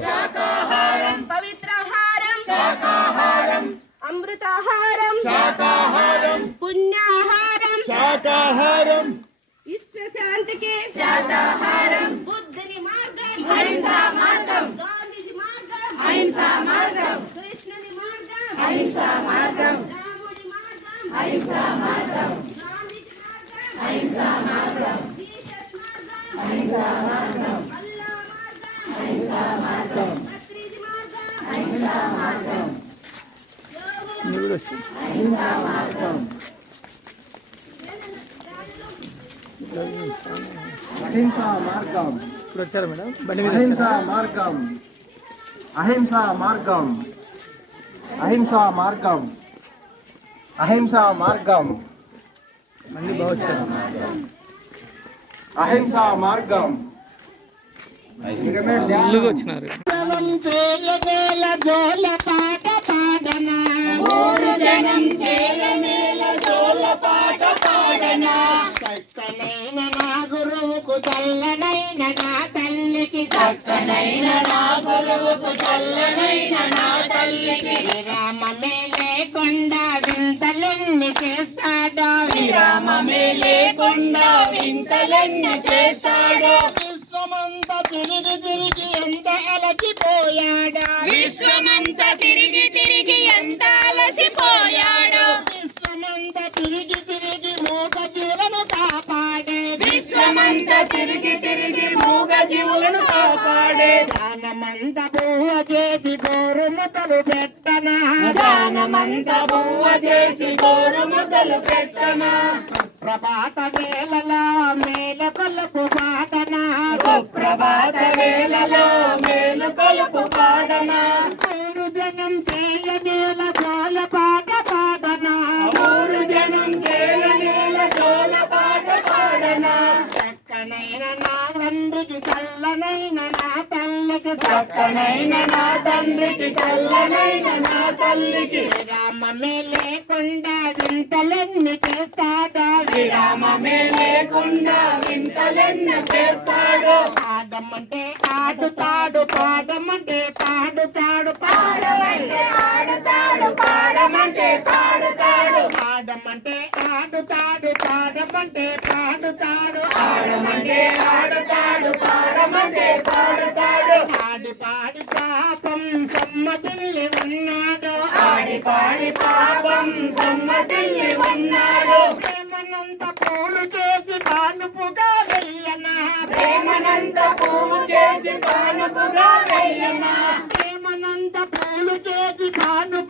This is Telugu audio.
శాకాహారం పవిత్రాహారం శాకాహారం అమృతాహారం శాకాహారం పుణ్యాహారం శాకాహారం విశ్వశాంతికి శాకాహారం బుద్ధుని మార్గం అహింసా మార్గం గాంధీజీ మార్గం అహింసా మార్గం కృష్ణుని మార్గం అహింసా మార్గం రాముడి మార్గం అహింసా మార్గం గాంధీజీ మార్గం అహింసా మార్గం జీసస్ మార్గం అహింసా మార్గం అల్లా మార్గం అహింసా మార్గం బక్రీద్ మార్గం అహింసా మార్గం యోగుల అహింసా మార్గం అహింసా మార్గం ఇప్పుడు వచ్చారా మేడం బండి మీద అహింసా మార్గం అహింసా మార్గం అహింసా మార్గం అహింసా మార్గం బండి బాగా వచ్చారు అహింసా మార్గం ఇల్లుగా వచ్చినారు ఊరు జనం చేరమేల జోల పాట పాడనా చక్కనైన నా గురువుకు చల్లనైన నా తల్లికి చక్కనైన నా గురువుకు చల్లనైన నా తల్లికి విరామమే లేకుండా వింతలెన్ని చేస్తాడో విరామమే లేకుండా వింతలెన్ని చేస్తాడో విశ్వమంతా తిరిగి తిరిగి ఎంత అలసిపోయాడో విశ్వమంతా తిరిగి తిరిగి ఎంత అలసిపోయాడో విశ్వమంతా తిరిగి తిరిగి మూగ జీవులను కాపాడే విశ్వమంతా తిరిగి తిరిగి మూగ జీవులను కాపాడే దానమంత పూవ చేసి గోరుముతలు పెట్టనా దానమంత బువ్వ చేసి గోరు ముద్దలు పెట్టనా ప్రభాత వేళలో మేల కొలుపు పాటనా సుప్రభాత వేళలో మేలు కొలుపు పాడనా ఊరు జనం చేయనేల జోల పాట పాడనా ఊరు జనం చేలనేల జోల పాట పాడనా చక్కనైన నా తండ్రికి చల్లనైన నా తల్లికి చక్కనైన నా తండ్రికి చల్లనైన నా తల్లికి విరామమే లేకుండా వింతలెన్ని చేస్తాడా విరామమే లేకుండా వింతలెన్ని చేస్తాడో ఆడమంటే ఆడుతాడు పాడమంటే పాడుతాడు పాడమంటే ఆడుతాడు పాడమంటే పాడుతాడు ఆడమంటే ఆడుతాడు పాడమంటే పాడుతాడు ఆడమంటే ఆడుతాడు పాడమంటే పాడుతాడు ఆడి పాడి పాపం సమ్మతిల్లి ఉన్నాడు ఆడి పాడి పాపం సమ్మసిల్లి ఉన్నాడు ప్రేమనంత పూలు చేసి పానుపుగా వెయ్యనా ప్రేమనంత పువ్వు చేసి పానుపుగా వెయ్యనా ప్రేమనంత పూలు చేసి పాను